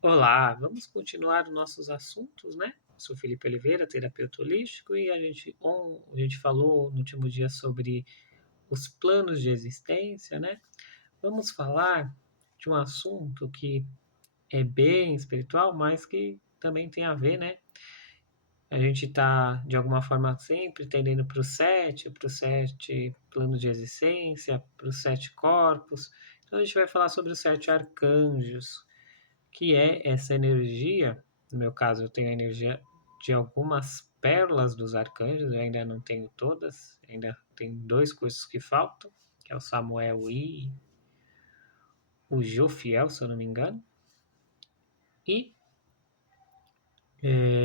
Olá, vamos continuar os nossos assuntos, né? Sou Felipe Oliveira, terapeuta holístico, e a gente falou no último dia sobre os planos de existência, né? Vamos falar de um assunto que é bem espiritual, mas que também tem a ver, né? A gente está, de alguma forma, sempre tendendo para os sete planos de existência, para os sete corpos. Então, a gente vai falar sobre os sete arcanjos, que é essa energia. No meu caso, eu tenho a energia de algumas pérolas dos arcanjos, eu ainda não tenho todas, ainda tem dois cursos que faltam, que é o Samuel e o Jofiel, se eu não me engano. E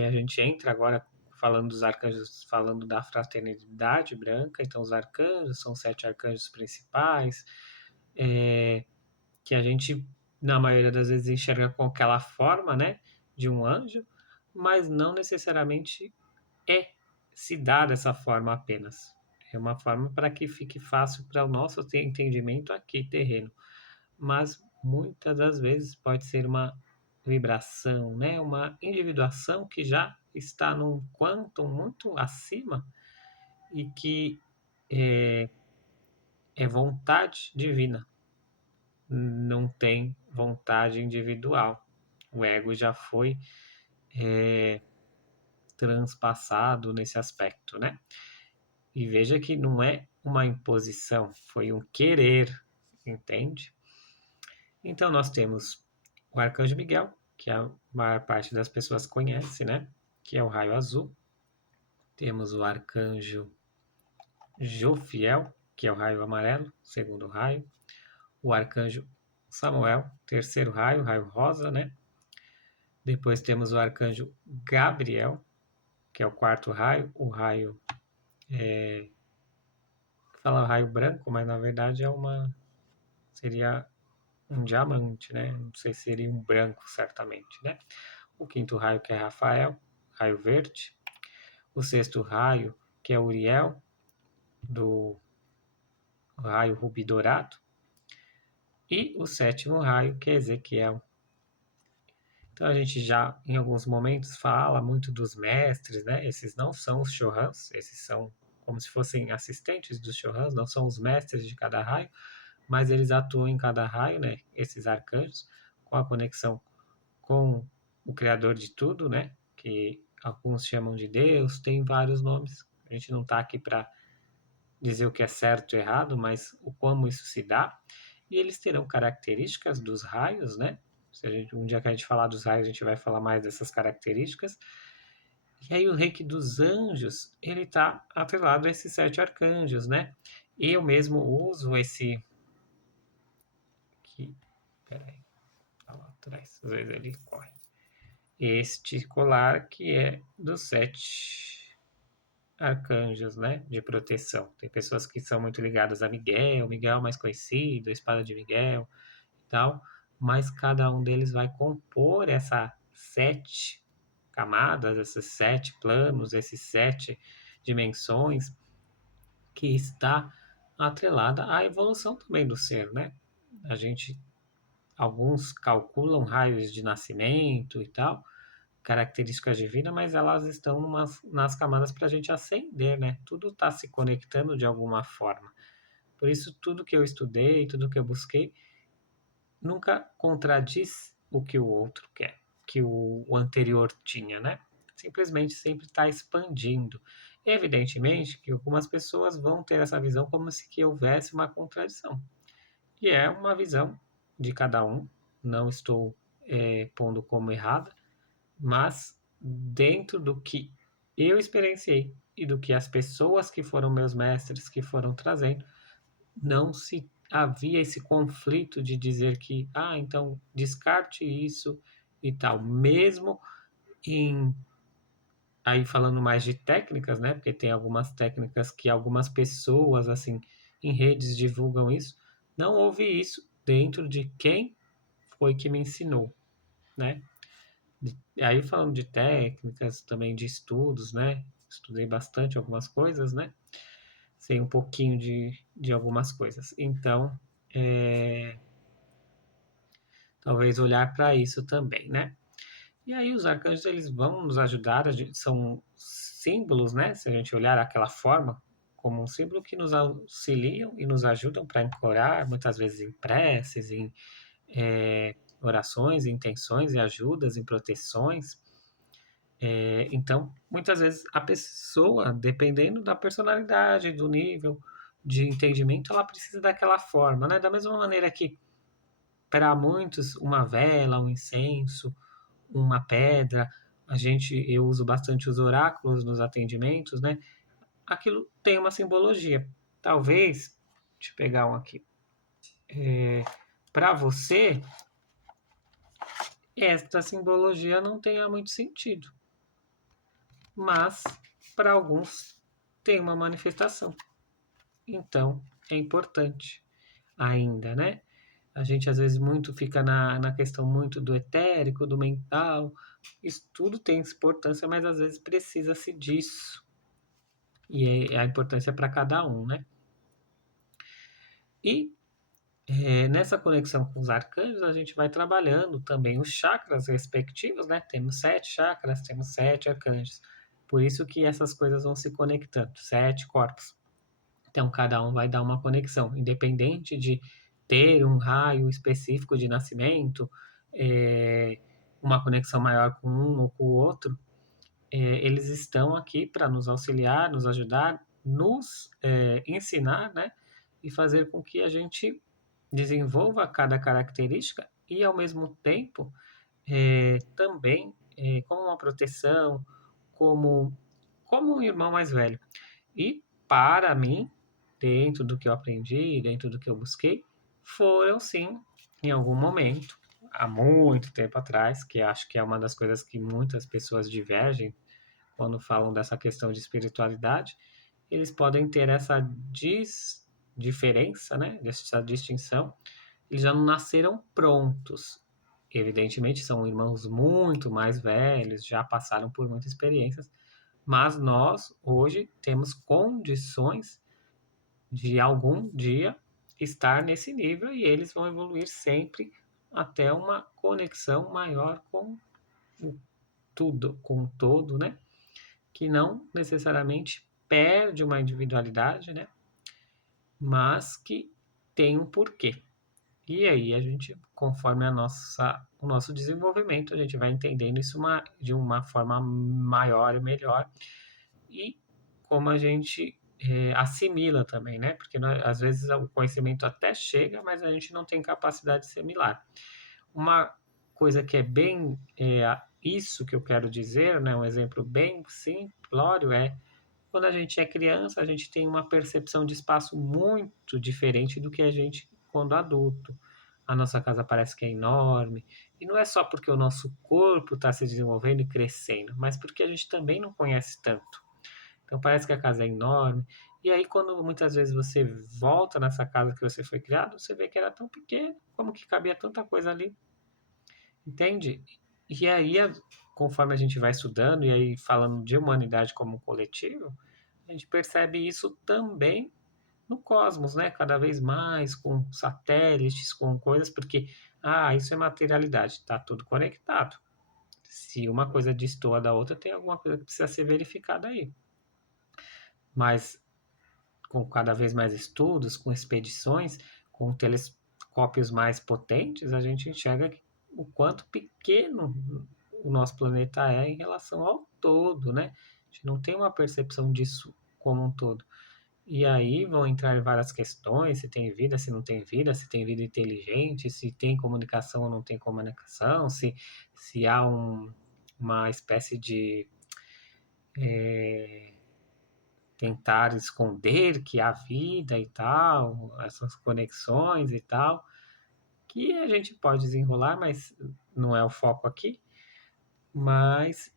a gente entra agora falando dos arcanjos, falando da fraternidade branca. Então, os arcanjos são sete arcanjos principais, é, que a gente, na maioria das vezes, enxerga com aquela forma, né, de um anjo, mas não necessariamente é se dá dessa forma apenas. É uma forma para que fique fácil para o nosso entendimento aqui terreno, mas muitas das vezes pode ser uma vibração, né, uma individuação que já está num quantum muito acima e que é, é vontade divina, não tem vontade individual. O ego já foi transpassado nesse aspecto, né? E veja que não é uma imposição, foi um querer, entende? Então nós temos o Arcanjo Miguel, que a maior parte das pessoas conhece, né? Que é o raio azul. Temos o Arcanjo Jofiel, que é o raio amarelo, segundo raio. O Arcanjo Samuel, terceiro raio, raio rosa, né? Depois temos o Arcanjo Gabriel, que é o quarto raio, o raio fala raio branco, mas na verdade seria um diamante, né? Não sei se seria um branco, certamente, né? O quinto raio, que é Rafael, raio verde. O sexto raio, que é Uriel, do raio rubi dourado. E o sétimo raio, que é Ezequiel. Então a gente já, em alguns momentos, fala muito dos mestres, né? Esses não são os Shohans, esses são como se fossem assistentes dos Shohans, não são os mestres de cada raio, mas eles atuam em cada raio, né? Esses arcanjos, com a conexão com o Criador de tudo, né? Que alguns chamam de Deus, tem vários nomes. A gente não está aqui para dizer o que é certo e errado, mas o como isso se dá. E eles terão características dos raios, né? Se a gente, um dia que a gente falar dos raios, a gente vai falar mais dessas características. E aí o reiki dos anjos, ele está atrelado a esses sete arcanjos, né? Eu mesmo uso esse aqui, peraí, tá lá atrás, às vezes ele corre. Este colar que é dos sete arcanjos, né, de proteção. Tem pessoas que são muito ligadas a Miguel, Miguel mais conhecido, a espada de Miguel e tal, mas cada um deles vai compor essa sete camadas, esses sete planos, esses sete dimensões que está atrelada à evolução também do ser, né? A gente, alguns calculam raios de nascimento e tal, características divinas, mas elas estão nas camadas para a gente ascender, né? Tudo está se conectando de alguma forma. Por isso, tudo que eu estudei, tudo que eu busquei, nunca contradiz o que o outro quer, que o anterior tinha, né? Simplesmente sempre está expandindo. Evidentemente que algumas pessoas vão ter essa visão como se que houvesse uma contradição. E é uma visão de cada um, não estou pondo como errada, mas dentro do que eu experienciei e do que as pessoas que foram meus mestres que foram trazendo, não se havia esse conflito de dizer que, ah, então descarte isso e tal, mesmo em aí falando mais de técnicas, né? Porque tem algumas técnicas que algumas pessoas assim em redes divulgam isso, não houve isso dentro de quem foi que me ensinou, né? E aí falando de técnicas, também de estudos, né? Estudei bastante algumas coisas, né? Sei um pouquinho de algumas coisas. Então, talvez olhar para isso também, né? E aí os arcanjos eles vão nos ajudar, são símbolos, né? Se a gente olhar aquela forma como um símbolo que nos auxiliam e nos ajudam para ancorar, muitas vezes em preces, em orações, intenções e ajudas, em proteções. Então, muitas vezes a pessoa, dependendo da personalidade, do nível de entendimento, ela precisa daquela forma, né? Da mesma maneira que para muitos uma vela, um incenso, uma pedra, eu uso bastante os oráculos nos atendimentos, né? Aquilo tem uma simbologia. Talvez, deixa eu pegar um aqui. Para você, esta simbologia não tenha muito sentido, mas para alguns tem uma manifestação. Então, é importante ainda, né? A gente às vezes muito fica na questão muito do etérico, do mental. Isso tudo tem importância, mas às vezes precisa-se disso. E a importância é para cada um, né? E nessa conexão com os arcanjos, a gente vai trabalhando também os chakras respectivos, né? Temos 7 chakras, temos 7 arcanjos. Por isso que essas coisas vão se conectando, 7 corpos. Então, cada um vai dar uma conexão, independente de ter um raio específico de nascimento, uma conexão maior com um ou com o outro, eles estão aqui para nos auxiliar, nos ajudar, nos ensinar, né? E fazer com que a gente desenvolva cada característica e, ao mesmo tempo, também como uma proteção, como, como um irmão mais velho. E, para mim, dentro do que eu aprendi, dentro do que eu busquei, foram sim, em algum momento, há muito tempo atrás, que acho que é uma das coisas que muitas pessoas divergem quando falam dessa questão de espiritualidade, eles podem ter essa diferença, né, essa distinção, eles já não nasceram prontos. Evidentemente, são irmãos muito mais velhos, já passaram por muitas experiências, mas nós, hoje, temos condições de algum dia estar nesse nível e eles vão evoluir sempre até uma conexão maior com o tudo, com o todo, né? Que não necessariamente perde uma individualidade, né? Mas que tem um porquê. E aí a gente, conforme o nosso desenvolvimento, a gente vai entendendo isso de uma forma maior e melhor e como a gente assimila também, né? Porque às vezes o conhecimento até chega, mas a gente não tem capacidade de assimilar. Uma coisa que é bem isso que eu quero dizer, né? Um exemplo bem simplório é quando a gente é criança, a gente tem uma percepção de espaço muito diferente do que a gente quando adulto. A nossa casa parece que é enorme, e não é só porque o nosso corpo está se desenvolvendo e crescendo, mas porque a gente também não conhece tanto. Então parece que a casa é enorme. E aí, quando muitas vezes você volta nessa casa que você foi criado, você vê que era tão pequeno, como que cabia tanta coisa ali, entende? E aí, conforme a gente vai estudando, e aí falando de humanidade como um coletivo, a gente percebe isso também no cosmos, né? Cada vez mais com satélites, com coisas, porque, isso é materialidade, está tudo conectado. Se uma coisa destoa da outra, tem alguma coisa que precisa ser verificada aí. Mas com cada vez mais estudos, com expedições, com telescópios mais potentes, a gente enxerga o quanto pequeno o nosso planeta é em relação ao todo, né? A gente não tem uma percepção disso como um todo. E aí vão entrar várias questões, se tem vida, se não tem vida, se tem vida inteligente, se tem comunicação ou não tem comunicação, se há uma espécie de tentar esconder que há vida e tal, essas conexões e tal, que a gente pode desenrolar, mas não é o foco aqui, mas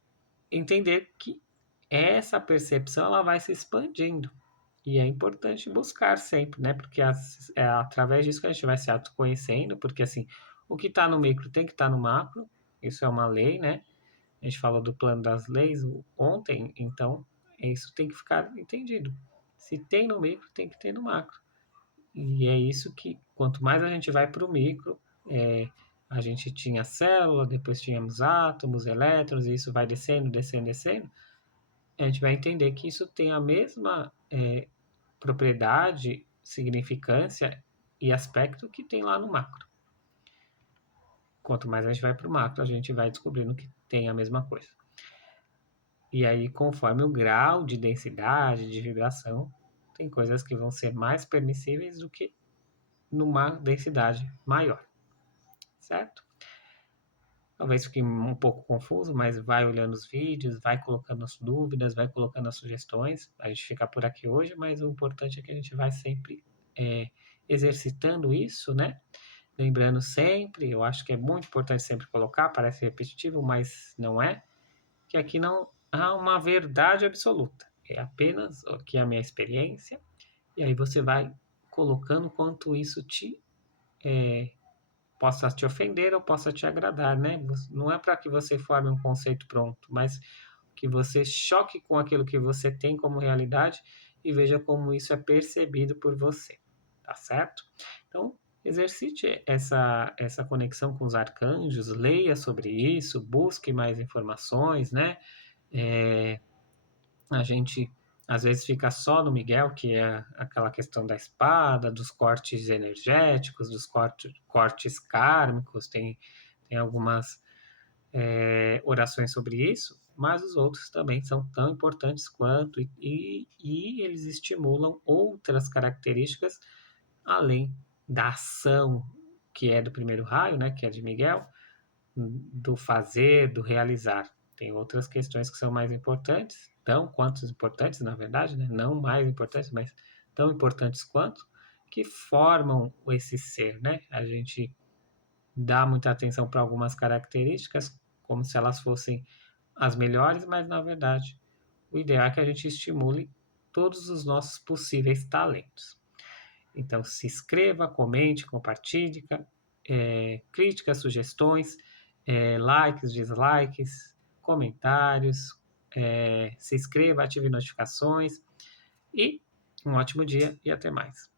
entender que essa percepção ela vai se expandindo. E é importante buscar sempre, né? Porque é através disso que a gente vai se autoconhecendo, porque assim, o que está no micro tem que estar no macro, isso é uma lei, né? A gente falou do plano das leis ontem, então isso tem que ficar entendido. Se tem no micro, tem que ter no macro. E é isso que, quanto mais a gente vai para o micro, é, a gente tinha célula, depois tínhamos átomos, elétrons, e isso vai descendo, descendo, descendo, a gente vai entender que isso tem a mesma propriedade, significância e aspecto que tem lá no macro. Quanto mais a gente vai para o macro, a gente vai descobrindo que tem a mesma coisa. E aí, conforme o grau de densidade, de vibração, tem coisas que vão ser mais permissíveis do que numa densidade maior, certo? Talvez fique um pouco confuso, mas vai olhando os vídeos, vai colocando as dúvidas, vai colocando as sugestões. A gente fica por aqui hoje, mas o importante é que a gente vai sempre exercitando isso, né? Lembrando sempre, eu acho que é muito importante sempre colocar, parece repetitivo, mas não é, que aqui não há uma verdade absoluta. É apenas aqui a minha experiência, e aí você vai colocando quanto isso possa te ofender ou possa te agradar, né? Não é para que você forme um conceito pronto, mas que você choque com aquilo que você tem como realidade e veja como isso é percebido por você, tá certo? Então, exercite essa conexão com os arcanjos, leia sobre isso, busque mais informações, né? A gente às vezes fica só no Miguel, que é aquela questão da espada, dos cortes energéticos, dos cortes kármicos, tem algumas orações sobre isso, mas os outros também são tão importantes quanto, e eles estimulam outras características além da ação que é do primeiro raio, né, que é de Miguel, do fazer, do realizar. Tem outras questões que são mais importantes, tão quanto importantes, na verdade, né? Não mais importantes, mas tão importantes quanto, que formam esse ser, né? A gente dá muita atenção para algumas características, como se elas fossem as melhores, mas na verdade o ideal é que a gente estimule todos os nossos possíveis talentos. Então, se inscreva, comente, compartilhe, críticas, sugestões, likes, dislikes, comentários, se inscreva, ative notificações e um ótimo dia e até mais.